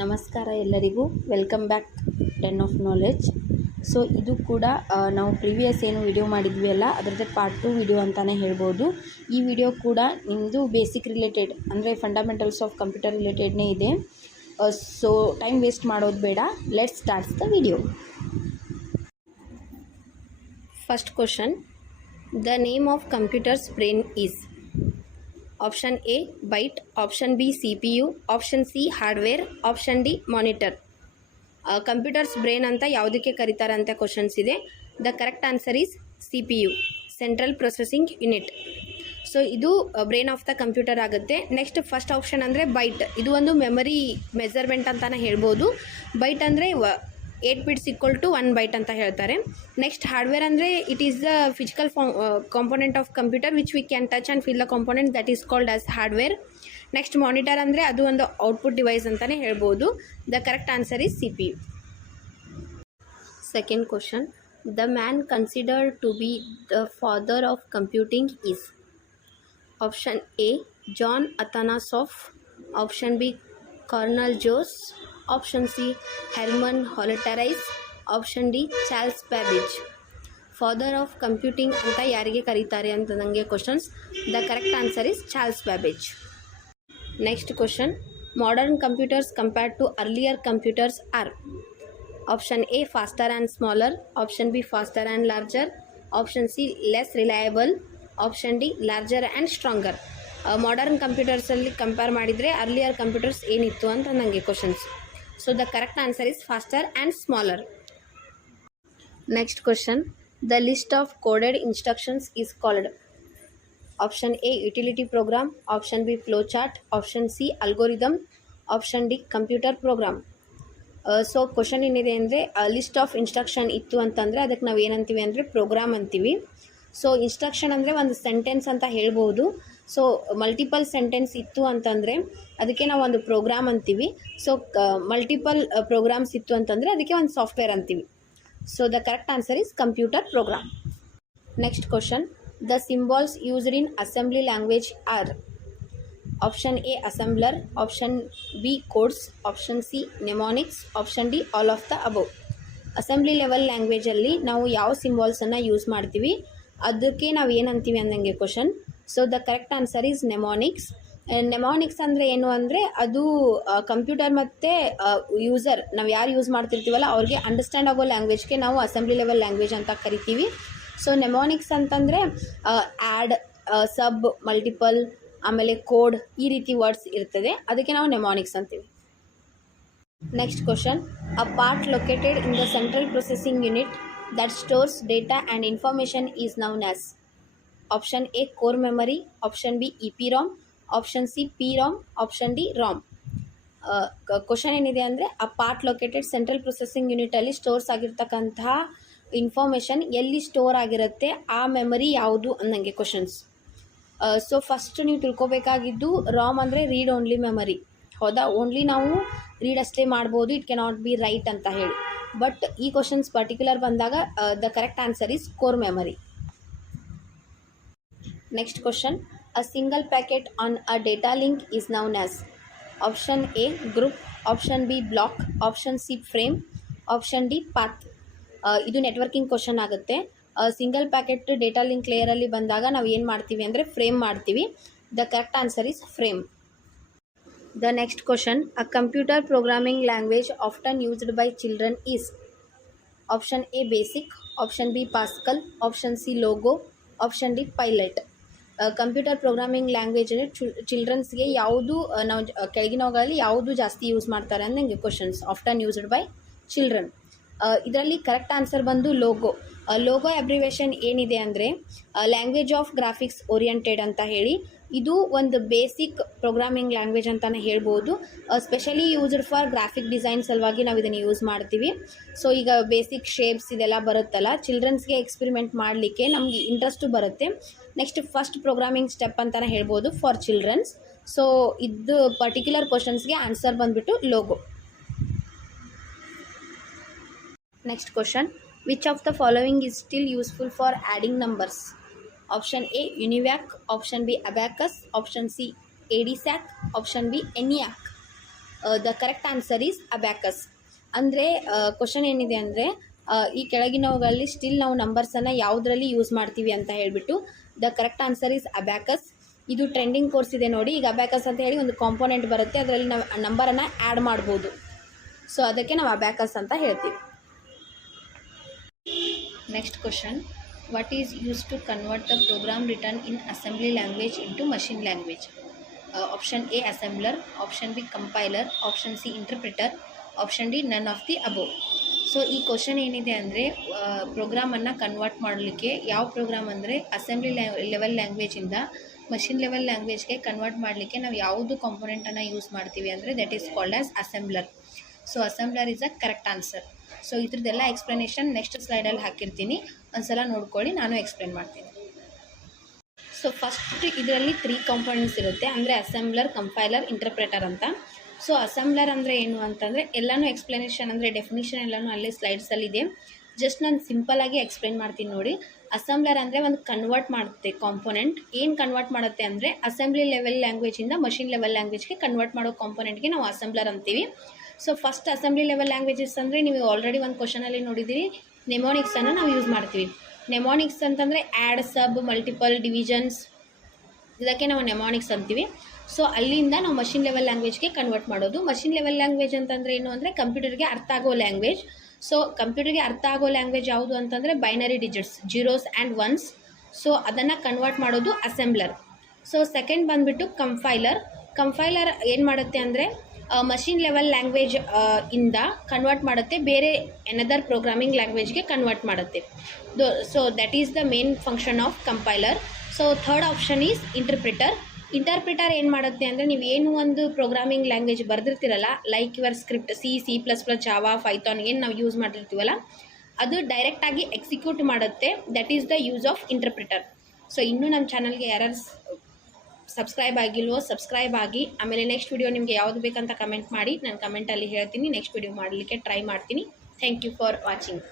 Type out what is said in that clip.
ನಮಸ್ಕಾರ ಎಲ್ಲರಿಗೂ, welcome back 10 of knowledge. So ಇದು ಕೂಡ ನಾವು ಪ್ರೀವಿಯಸ್ ಏನು ವಿಡಿಯೋ ಮಾಡಿದ್ವಿ ಅಲ್ಲ, ಅದರದ್ದೇ ಪಾರ್ಟ್ 2 ವಿಡಿಯೋ ಅಂತಲೇ ಹೇಳ್ಬೋದು. ಈ ವಿಡಿಯೋ ಕೂಡ ನಿಮ್ಮದು ಬೇಸಿಕ್ ರಿಲೇಟೆಡ್ ಅಂದರೆ ಫಂಡಮೆಂಟಲ್ಸ್ ಆಫ್ ಕಂಪ್ಯೂಟರ್ ರಿಲೇಟೆಡ್ನೇ ಇದೆ. ಸೊ ಟೈಮ್ ವೇಸ್ಟ್ ಮಾಡೋದು ಬೇಡ, let's starts the video. First question, the name of computer's brain is option A byte, option B CPU, option C hardware, option D monitor. Computer's brain ಅಂತ ಯಾವುದಕ್ಕೆ ಕರೀತಾರೆ ಅಂತ questions ಇದೆ. The correct answer is CPU, central processing unit. So ಇದು brain of the computer ಆಗುತ್ತೆ. Next first option ಅಂದರೆ byte, ಇದು ಒಂದು ಮೆಮರಿ ಮೆಜರ್ಮೆಂಟ್ ಅಂತಲೇ ಹೇಳ್ಬೋದು. ಬೈಟ್ ಅಂದರೆ 8 bits = 1 byte ಅಂತ ಹೇಳ್ತಾರೆ. ನೆಕ್ಸ್ಟ್ ಹಾರ್ಡ್ವೇರ್ ಅಂದರೆ it is the physical component of computer which we can touch and feel the component, that is called as hardware. Next monitor ಅಂದರೆ ಅದು ಒಂದು ಔಟ್ಪುಟ್ ಡಿವೈಸ್ ಅಂತಲೇ ಹೇಳ್ಬೋದು. The correct answer is CPU. Second question, the man considered to be the father of computing is option A John Atanasoff, option B Cornell Jose, option C Herman Hollerith, option D Charles Babbage. Father of computing ಅಂತ ಯಾರಿಗೆ ಕರೀತಾರೆ ಅಂತ ನನಗೆ questions. The correct answer is Charles Babbage. Next question, modern computers compared to earlier computers are option A faster and smaller, option B faster and larger, option C less reliable, option D larger and stronger. Modern ಕಂಪ್ಯೂಟರ್ಸಲ್ಲಿ compare ಮಾಡಿದರೆ earlier computers ಏನಿತ್ತು ಅಂತ ನನಗೆ questions. So the correct answer is faster and smaller. Next question, the list of coded instructions is called option A utility program, option B flowchart, option C algorithm, option D computer program. So question ಏನಿದೆ ಅಂದರೆ list of instruction ಇತ್ತು ಅಂತಂದರೆ ಅದಕ್ಕೆ ನಾವು ಏನಂತೀವಿ ಅಂದರೆ program ಅಂತೀವಿ. So instruction ಅಂದರೆ ಒಂದು ಸೆಂಟೆನ್ಸ್ ಅಂತ ಹೇಳ್ಬೋದು. ಸೊ ಮಲ್ಟಿಪಲ್ ಸೆಂಟೆನ್ಸ್ ಇತ್ತು ಅಂತಂದರೆ ಅದಕ್ಕೆ ನಾವು ಒಂದು ಪ್ರೋಗ್ರಾಮ್ ಅಂತೀವಿ. ಸೊ ಮಲ್ಟಿಪಲ್ ಪ್ರೋಗ್ರಾಮ್ಸ್ ಇತ್ತು ಅಂತಂದರೆ ಅದಕ್ಕೆ ಒಂದು ಸಾಫ್ಟ್ವೇರ್ ಅಂತೀವಿ. So the correct answer is computer program. Next question, the symbols used in assembly language are option A assembler, option B codes, option C mnemonics, option D all of the above. Assembly level ಲ್ಯಾಂಗ್ವೇಜಲ್ಲಿ ನಾವು ಯಾವ ಸಿಂಬಾಲ್ಸನ್ನು use ಮಾಡ್ತೀವಿ ಅದಕ್ಕೆ ನಾವು ಏನಂತೀವಿ ಅನ್ನಂಗೆ question. So the correct answer is mnemonics. Mnemonics ಅಂದರೆ ಏನು ಅಂದರೆ ಅದು ಕಂಪ್ಯೂಟರ್ ಮತ್ತು ಯೂಸರ್ ನಾವು ಯಾರು ಯೂಸ್ ಮಾಡ್ತಿರ್ತೀವಲ್ಲ ಅವ್ರಿಗೆ ಅಂಡರ್ಸ್ಟ್ಯಾಂಡ್ ಆಗೋ ಲ್ಯಾಂಗ್ವೇಜ್ಗೆ ನಾವು ಅಸೆಂಬ್ಲಿ ಲೆವೆಲ್ ಲ್ಯಾಂಗ್ವೇಜ್ ಅಂತ ಕರಿತೀವಿ. ಸೊ ನೆಮಾನಿಕ್ಸ್ ಅಂತಂದರೆ ಆ್ಯಡ್, ಸಬ್, ಮಲ್ಟಿಪಲ್, ಆಮೇಲೆ ಕೋಡ್, ಈ ರೀತಿ ವರ್ಡ್ಸ್ ಇರ್ತದೆ, ಅದಕ್ಕೆ ನಾವು ನೆಮಾನಿಕ್ಸ್ ಅಂತೀವಿ. Next question, a part located in the central processing unit that stores data and information is known as option A core memory, option B EPROM, option C PROM, option D ROM. Question ಏನಿದೆ ಅಂದರೆ ಆ part located central processing ಯೂನಿಟಲ್ಲಿ stores ಆಗಿರ್ತಕ್ಕಂತಹ information ಎಲ್ಲಿ store ಆಗಿರುತ್ತೆ ಆ memory ಯಾವುದು ಅನ್ನಂಗೆ ಕ್ವಶನ್ಸ್. ಸೊ ಫಸ್ಟ್ ನೀವು ತಿಳ್ಕೊಬೇಕಾಗಿದ್ದು ರಾಮ್ ಅಂದರೆ ರೀಡ್ ಓನ್ಲಿ ಮೆಮರಿ. ಹೌದಾ, ಓನ್ಲಿ ನಾವು ರೀಡ್ ಅಷ್ಟೇ ಮಾಡ್ಬೋದು, ಇಟ್ ಕೆನಾಟ್ ಬಿ ರೈಟ್ ಅಂತ ಹೇಳಿ. ಬಟ್ ಈ ಕ್ವಶನ್ಸ್ ಪರ್ಟಿಕ್ಯುಲರ್ ಬಂದಾಗ the correct answer is core memory. Next question, a single packet on a data link is known as option A group, option B block, option C frame, option D path. ಇದು networking question ಆಗುತ್ತೆ. Single packet data link ಲೇಯರಲ್ಲಿ ಬಂದಾಗ ನಾವು ಏನು ಮಾಡ್ತೀವಿ ಅಂದರೆ frame ಮಾಡ್ತೀವಿ. The correct answer is frame. The next question, a computer programming language often used by children is option A basic, option B Pascal, option C Logo, option D Pilot. Computer programming language ಚಿಲ್ಡ್ರನ್ಸ್ಗೆ ಯಾವುದು ನಾವು ಕೆಳಗಿನವುಗಳಲ್ಲಿ ಯಾವುದು ಜಾಸ್ತಿ use ಮಾಡ್ತಾರೆ ಅಂದರೆ ನಿಮಗೆ questions. Often used by children. ಇದರಲ್ಲಿ ಕರೆಕ್ಟ್ ಆನ್ಸರ್ ಬಂದು ಲೋಗೋ. ಲೋಗೋ ಅಬ್ರಿವೇಷನ್ ಏನಿದೆ ಅಂದರೆ ಲ್ಯಾಂಗ್ವೇಜ್ ಆಫ್ ಗ್ರಾಫಿಕ್ಸ್ ಓರಿಯೆಂಟೆಡ್ ಅಂತ ಹೇಳಿ. ಇದು ಒಂದು ಬೇಸಿಕ್ ಪ್ರೋಗ್ರಾಮಿಂಗ್ ಲ್ಯಾಂಗ್ವೇಜ್ ಅಂತಲೇ ಹೇಳ್ಬೋದು. Specially used for graphic design ಸಲುವಾಗಿ ನಾವು ಇದನ್ನು ಯೂಸ್ ಮಾಡ್ತೀವಿ. ಸೊ ಈಗ ಬೇಸಿಕ್ ಶೇಪ್ಸ್ ಇದೆಲ್ಲ ಬರುತ್ತಲ್ಲ, ಚಿಲ್ಡ್ರನ್ಸ್ಗೆ ಎಕ್ಸ್ಪೆರಿಮೆಂಟ್ ಮಾಡಲಿಕ್ಕೆ ನಮಗೆ ಇಂಟ್ರೆಸ್ಟು ಬರುತ್ತೆ. ನೆಕ್ಸ್ಟ್ ಫಸ್ಟ್ ಪ್ರೋಗ್ರಾಮಿಂಗ್ ಸ್ಟೆಪ್ ಅಂತಲೇ ಹೇಳ್ಬೋದು ಫಾರ್ ಚಿಲ್ಡ್ರನ್ಸ್. ಸೊ ಇದು ಪರ್ಟಿಕ್ಯುಲರ್ ಕ್ವಶನ್ಸ್ಗೆ ಆನ್ಸರ್ ಬಂದುಬಿಟ್ಟು logo. Next question, which of the following is still useful for adding numbers? Option A ಯುನಿವ್ಯಾಕ್, option B abacus, option C ADSAC, option B ENIAC. The correct answer is abacus. ಅಂದರೆ question ಏನಿದೆ ಅಂದರೆ ಈ ಕೆಳಗಿನವುಗಳಲ್ಲಿ still ನಾವು ನಂಬರ್ಸನ್ನು ಯಾವುದರಲ್ಲಿ use ಮಾಡ್ತೀವಿ ಅಂತ ಹೇಳಿಬಿಟ್ಟು the correct answer is abacus. ಇದು ಟ್ರೆಂಡಿಂಗ್ ಕೋರ್ಸ್ ಇದೆ ನೋಡಿ. ಈಗ ಅಬ್ಯಾಕಸ್ ಅಂತ ಹೇಳಿ ಒಂದು ಕಾಂಪೋನೆಂಟ್ ಬರುತ್ತೆ, ಅದರಲ್ಲಿ ನಾವು ನಂಬರನ್ನು ಆ್ಯಡ್ ಮಾಡ್ಬೋದು. ಸೊ ಅದಕ್ಕೆ ನಾವು ಅಬ್ಯಾಕಸ್ ಅಂತ ಹೇಳ್ತೀವಿ. Next question, what is use to convert the program return in assembly language into machine language? Option A assembler, option B compiler, option C interpreter, option D none of the above. So ಈ question ಏನಿದೆ ಅಂದರೆ ಪ್ರೋಗ್ರಾಮನ್ನು convert ಮಾಡಲಿಕ್ಕೆ ಯಾವ program ಅಂದರೆ assembly level ಲ್ಯಾಂಗ್ವೇಜಿಂದ machine level ಲ್ಯಾಂಗ್ವೇಜ್ಗೆ convert ಮಾಡಲಿಕ್ಕೆ ನಾವು ಯಾವುದು ಕಾಂಪೊನೆಂಟನ್ನು ಯೂಸ್ ಮಾಡ್ತೀವಿ ಅಂದರೆ that is called as assembler. So assembler is a correct answer. So ಇದ್ರದ್ದೆಲ್ಲ explanation next ಸ್ಲೈಡಲ್ಲಿ ಹಾಕಿರ್ತೀನಿ, ಒಂದ್ಸಲ ನೋಡ್ಕೊಳ್ಳಿ, ನಾನು ಎಕ್ಸ್ಪ್ಲೇನ್ ಮಾಡ್ತೀನಿ. ಸೊ ಫಸ್ಟ್ ಇದರಲ್ಲಿ 3 ಕಾಂಪೊನೆಂಟ್ಸ್ ಇರುತ್ತೆ, ಅಂದರೆ ಅಸೆಂಬ್ಲರ್, ಕಂಪೈಲರ್, ಇಂಟರ್ಪ್ರೆಟರ್ ಅಂತ. ಸೊ ಅಸೆಂಬ್ಲರ್ ಅಂದರೆ ಏನು ಅಂತಂದರೆ ಎಲ್ಲನೂ ಎಕ್ಸ್ಪ್ಲನೇಷನ್ ಅಂದರೆ ಡೆಫಿನಿಷನ್ ಎಲ್ಲನೂ ಅಲ್ಲೇ ಸ್ಲೈಡ್ಸಲ್ಲಿದೆ. ಜಸ್ಟ್ ನಾನು ಸಿಂಪಲ್ಲಾಗಿ ಎಕ್ಸ್ಪ್ಲೇನ್ ಮಾಡ್ತೀನಿ ನೋಡಿ. ಅಸೆಂಬ್ಲರ್ ಅಂದರೆ ಒಂದು ಕನ್ವರ್ಟ್ ಮಾಡುತ್ತೆ ಕಾಂಪೊನೆಂಟ್. ಏನು ಕನ್ವರ್ಟ್ ಮಾಡುತ್ತೆ ಅಂದರೆ ಅಸೆಂಬ್ಲಿ ಲೆವೆಲ್ ಲ್ಯಾಂಗ್ವೇಜಿಂದ ಮಷಿನ್ ಲೆವೆಲ್ ಲ್ಯಾಂಗ್ವೇಜ್ಗೆ ಕನ್ವರ್ಟ್ ಮಾಡೋ ಕಾಂಪೊನೆಂಟ್ಗೆ ನಾವು ಅಸೆಂಬ್ಲರ್ ಅಂತೀವಿ. So first assembly level languages ಅಂದರೆ ನೀವು ಆಲ್ರೆಡಿ ಒಂದು ಕ್ವಶನಲ್ಲಿ ನೋಡಿದ್ದೀರಿ, ನೆಮೋನಿಕ್ಸನ್ನು ನಾವು ಯೂಸ್ ಮಾಡ್ತೀವಿ. ನೆಮೋನಿಕ್ಸ್ ಅಂತಂದರೆ ಆ್ಯಡ್, ಸಬ್, ಮಲ್ಟಿಪಲ್, ಡಿವಿಷನ್ಸ್, ಇದಕ್ಕೆ ನಾವು ನೆಮೋನಿಕ್ಸ್ ಅಂತೀವಿ. ಸೊ ಅಲ್ಲಿಂದ ನಾವು ಮಷಿನ್ ಲೆವೆಲ್ ಲ್ಯಾಂಗ್ವೇಜ್ಗೆ ಕನ್ವರ್ಟ್ ಮಾಡೋದು. ಮಷಿನ್ ಲೆವೆಲ್ ಲ್ಯಾಂಗ್ವೇಜ್ ಅಂತಂದರೆ ಏನು ಅಂದರೆ ಕಂಪ್ಯೂಟರ್ಗೆ ಅರ್ಥ ಆಗೋ ಲ್ಯಾಂಗ್ವೇಜ್. ಸೊ ಕಂಪ್ಯೂಟರ್ಗೆ ಅರ್ಥ ಆಗೋ ಲ್ಯಾಂಗ್ವೇಜ್ ಯಾವುದು ಅಂತಂದರೆ binary digits, zeros and ones. So ಅದನ್ನು ಕನ್ವರ್ಟ್ ಮಾಡೋದು ಅಸೆಂಬ್ಲರ್. ಸೊ ಸೆಕೆಂಡ್ ಬಂದುಬಿಟ್ಟು ಕಂಪೈಲರ್. ಕಂಪೈಲರ್ ಏನು ಮಾಡುತ್ತೆ ಅಂದರೆ ಮಷಿನ್ ಲೆವೆಲ್ ಲ್ಯಾಂಗ್ವೇಜ್ ಇಂದ ಕನ್ವರ್ಟ್ ಮಾಡುತ್ತೆ, ಬೇರೆ ಎನದರ್ ಪ್ರೋಗ್ರಾಮಿಂಗ್ ಲ್ಯಾಂಗ್ವೇಜ್ಗೆ ಕನ್ವರ್ಟ್ ಮಾಡುತ್ತೆ. So that is the main function of compiler. So third option is interpreter. Interpreter ಏನು ಮಾಡುತ್ತೆ ಅಂದರೆ ನೀವು ಏನು ಒಂದು ಪ್ರೋಗ್ರಾಮಿಂಗ್ ಲ್ಯಾಂಗ್ವೇಜ್ ಬರೆದಿರ್ತೀರಲ್ಲ, like your script, C++, Java, Python ಏನು ನಾವು ಯೂಸ್ ಮಾಡಿರ್ತೀವಲ್ಲ, ಅದು ಡೈರೆಕ್ಟಾಗಿ ಎಕ್ಸಿಕ್ಯೂಟ್ ಮಾಡುತ್ತೆ. That is the use of interpreter. So ಇನ್ನೂ ನಮ್ಮ ಚಾನಲ್ಗೆ ಯಾರು ಸಬ್ಸ್ಕ್ರೈಬ್ ಆಗಿಲ್ವೋ ಸಬ್ಸ್ಕ್ರೈಬ್ ಆಗಿ. ಆಮೇಲೆ ನೆಕ್ಸ್ಟ್ ವಿಡಿಯೋ ನಿಮಗೆ ಯಾವುದು ಬೇಕಂತ ಕಮೆಂಟ್ ಮಾಡಿ, ನಾನು ಕಮೆಂಟಲ್ಲಿ ಹೇಳ್ತೀನಿ. ನೆಕ್ಸ್ಟ್ ವಿಡಿಯೋ ಮಾಡಲಿಕ್ಕೆ ಟ್ರೈ ಮಾಡ್ತೀನಿ. Thank you for watching.